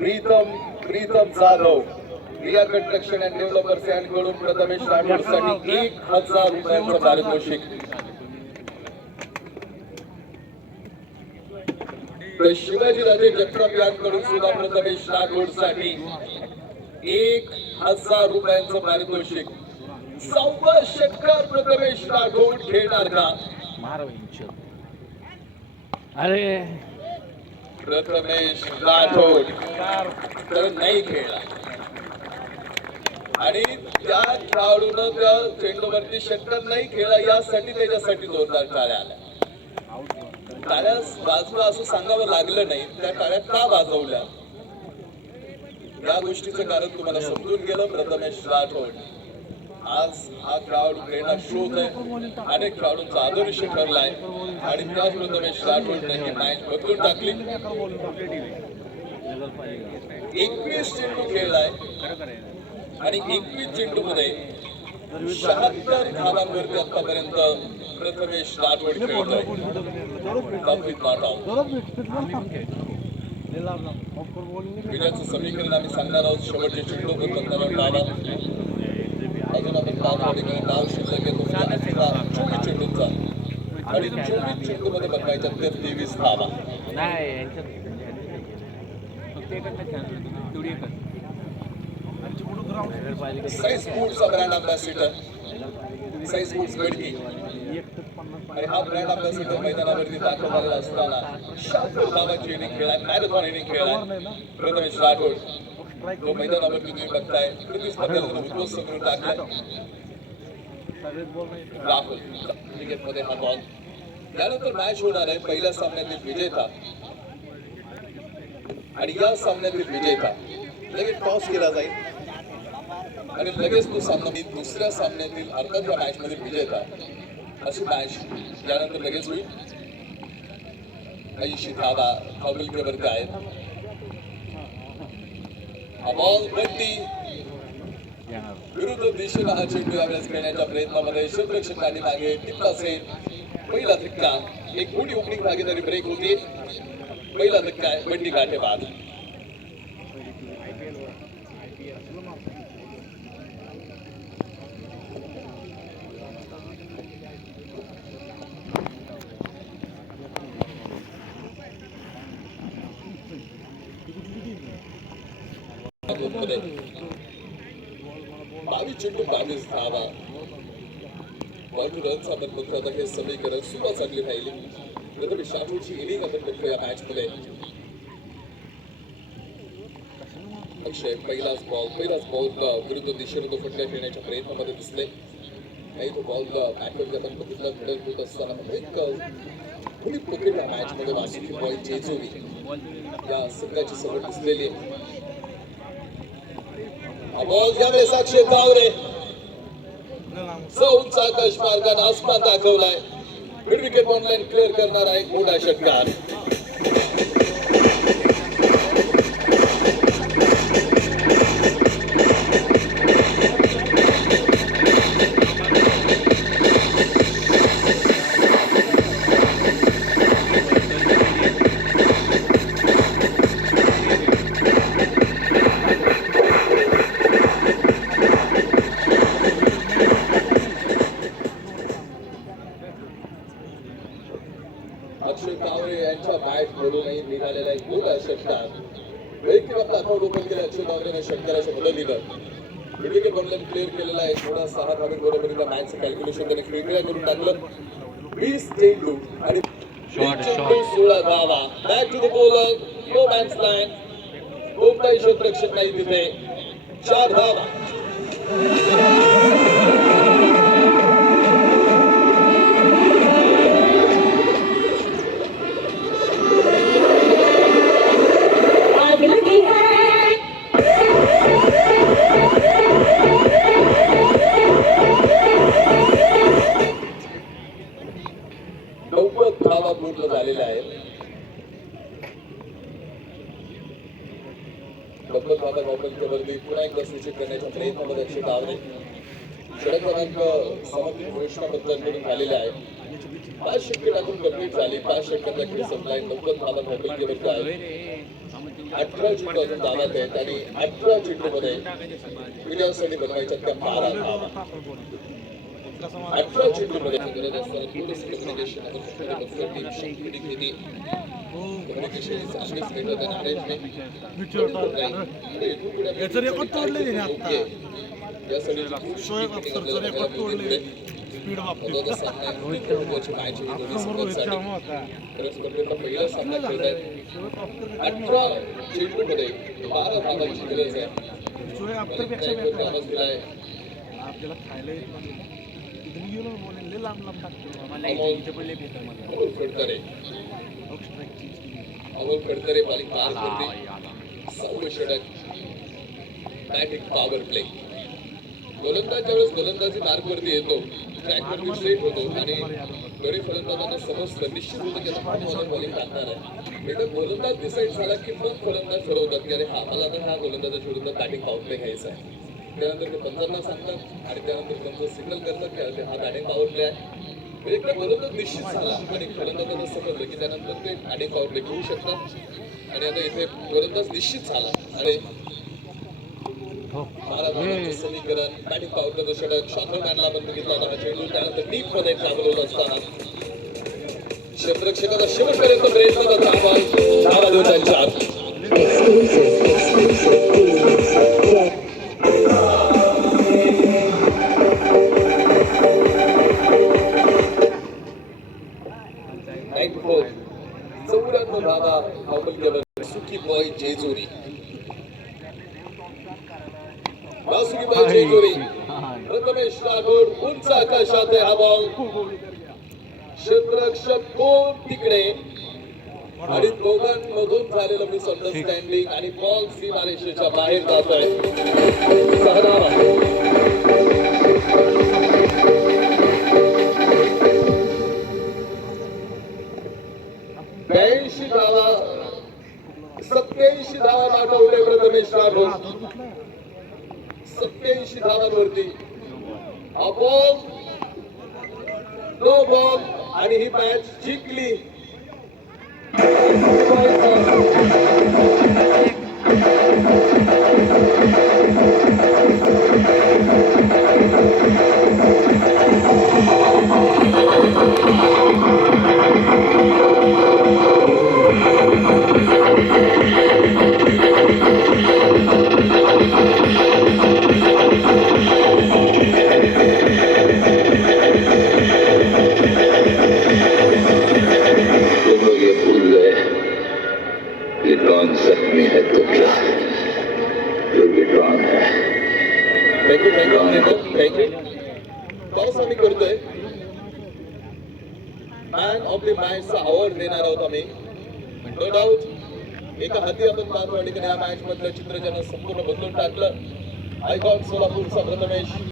Pritam Jadhav Riya construction and developers यांकडून प्रथमेश राठोडसाठी 1000 रुपयांचं पारितोषिक. तर शिवाजीराजे जगताप यांकडून सुद्धा प्रथमेश राठोडसाठी 1000 रुपयांचं पारितोषिक. 6वा षटकार प्रथमेश राठोड खेळणार का? अरे प्रथमेश राठोड तर नाही खेळला आणि त्या खेळाडूनं त्या चेंडूवरती षटकार नाही खेळला यासाठी त्याच्यासाठी जोरदार टाळ्या आल्या. टाळ्या वाजवा असं सांगावं लागलं नाही, त्या टाळ्या का वाजवल्या या गोष्टीचं कारण तुम्हाला समजून गेलं. प्रथमेश राठोड आज हा खेळाडू प्रेरणा शोध आहे, अनेक खेळाडूंचा आदर्श ठरलाय आणि त्याच प्रथमेश राठोडने ही मॅच बदलून टाकली. 21 चेंडू खेळलाय आणि 21 चेंडू मध्ये 76 धावांवरती आतापर्यंत प्रथमेश राठोड खेळतोय. विजयाचं समीकरण आम्ही सांगणार आहोत. शेवटचे चेंडू बदलणार डावा अजून आपण नाव शिल्लक येतो 24 चेंडूंचा आणि 24 चेंडू मध्ये बघायच्या 23 धावा. साई स्पोर्ट्सचा ब्रँड अँबॅसिडर साई स्पोर्ट्स गडकी आणि हा ब्रँड अँबॅसिडर मैदानावरती दाखल झालेला असताना 76 धावांची इनिंग खेळाय, मॅरेथॉन इनिंग खेळाय प्रथमेश राठोड. तो मैदानावरती तुम्ही बघताय प्रतिस्पर्ध्याला उद्ध्वस्त करून टाकलाय. राहुल क्रिकेटमध्ये हा बॉल. त्यानंतर मॅच होणार आहे पहिल्या सामन्यातील विजेता आणि या सामन्यातील विजेता. लगेच टॉस केला जाईल आणि लगेच तो सामना दुसऱ्या सामन्यातील अर्थात या मॅच मध्ये विजेता अशी मॅच यानंतर लगेच होईल. 80 धावा धावलिकेवरती आहेत. बॉल बंटी विरुद्ध दिशेला हा चेंडू यावेळेस खेळण्याच्या प्रयत्नामध्ये क्षेत्ररक्षकांनी मागे टिपला असेल. पहिला धक्का, एक मोठी ओपनिंग भागीदारी ब्रेक होती. पहिला धक्का आहे बंटी काठे बाद. बावीस चेंडू 22 धावा. रन्स आपण बघतो आता हे समीकरण सुरुवात चांगली राहिली. प्रथमेश राठोडची इनिंग आपण बघतो या मॅच मध्ये. अक्षय पहिलाच बॉल विरुद्ध दिशेने तो फटका खेळण्याच्या प्रयत्नामध्ये दिसले नाही. तो बॉल बॅकवर्ड आपण बघितला मिडल होत असताना एक थोडी पकड या मॅच मध्ये वासिकी बॉल जेजोरी या संघाची सवड दिसलेली आहे. बॉल यावेळेस अक्षय तावरे चौथ आकाश मार्गाने आसमान दाखवलाय. मिड विकेट ऑनलाईन क्लिअर करणारा एक मोठा षटकार. अक्षय तावरे यांच्या बॅट मधूनही निघालेला एक मोठा षटकार. वैयक्तिक अकाउंट ओपन केलं अक्षय तावरेने षटकाराच्या बदल दिलं. विकेट ऑनलाईन क्लिअर केलेला एक मोठा 6 धावांबरोबरीला मॅचचं कॅल्क्युलेशन त्यांनी क्लिअर करून टाकलं. 20 चेंडू आणि 16 धावा. Back to the bowler, no man's land. कोणताही क्षेत्ररक्षक नाही तिथे. 4 धावा. झालेला आहे. वरती पुन्हा एकदा सूचित करण्याच्या प्रयत्नामध्ये अक्षय तावरे षटक क्रमांक समर्पित घोषणापत्र करून आलेले आहे. 5 षटके टाकून कंप्लीट झाली. 5 षटकांचा खेळ संपलाय. 90 धावा मोबाईलवरती आहेत. 18 चेंडू अजून धावात आहेत आणि 18 चेंडूमध्ये विजयासाठी बनवायच्या त्या 12 धावा. 18 चेंडूमध्ये गरज असताना थोडंसं कम्युनिकेशन टीम शक्ती घेतली. कम्युनिकेशन चांगलीच भेटत आहे. याचं रेकॉर्ड तोडले तिने आता. यासाठी शोएब अख्तरचं रेकॉर्ड तोडले स्पीड बाबतीत. पहिला सामना खेळताय. 18 चेंडूमध्ये 12 धावांची गरज आहे. शोएब अख्तरपेक्षा बेकार आहे. आपल्याला खायला येत नाही. इथून गेलो बोलले लांब लांब टाकतो मला इथे पहिले भेटतो मला. अमोल खडतरे बालिक मार्कवरती 6वे षटक. Batting power play. गोलंदाज ज्यावेळेस गोलंदाजी मार्कवरती येतो ट्रॅकवरती सेट होतो आणि गडी फलंदाजांना समजतं निश्चित होतं की आता बॉलिंग टाकणार आहे. एकदा गोलंदाज डिसाईड झाला की मग फलंदाज ठरवतात की अरे हा मला आता ह्या गोलंदाजाच्या विरुद्ध बॅटिंग पॉवर प्ले घ्यायचा आहे. त्यानंतर ते पंचांना सांगतात आणि त्यानंतर पंच सिग्नल करतात की हा बॅटिंग पॉवर प्ले आहे. एकदा गोलंदाज निश्चित झाला आणि फलंदाजांना समजलं की त्यानंतर ते बॅटिंग पॉवर प्ले घेऊ शकतात. आणि आता इथे गोलंदाज निश्चित झाला आणि 12 धावांचं समीकरण. बॅटिंग पॉवर प्लेचं षटक. शॉर्टमॅनला आपण बघितला होता हा चेंडू त्यानंतर डीप मध्ये काबलवला असताना क्षेत्ररक्षकाचा शेवटपर्यंत प्रयत्न करता धावा देऊन त्यांच्या आत. धावा धावपल सुखी बॉय जेजुरी. वासुकीबाई जेजुरी. प्रथमेश राठोड उंच आकाशात हा बॉल. क्षेत्ररक्षक कोण तिकडे आणि दोघांमधून झालेलं मिसअंडरस्टँडिंग आणि बॉल सीमारेषेच्या बाहेर जातोय. 6 धावा. 82 धावा. 87 धावा पाठवले प्रथमेश राठोड. 87 धावांवरती हा बॉल नो बॉल आणि ही मॅच जिंकली. जख्मी है तो क्या है. थँक्यू. पाऊस आम्ही करतोय. मॅन ऑफ द मॅचचा अवॉर्ड देणार आहोत आम्ही. नो डाऊट एका हाती आपण पाहतो आणि या मॅच मधलं चित्र ज्यानं संपूर्ण बदलून टाकलं. आयकॉन सोलापूरचा प्रथमेश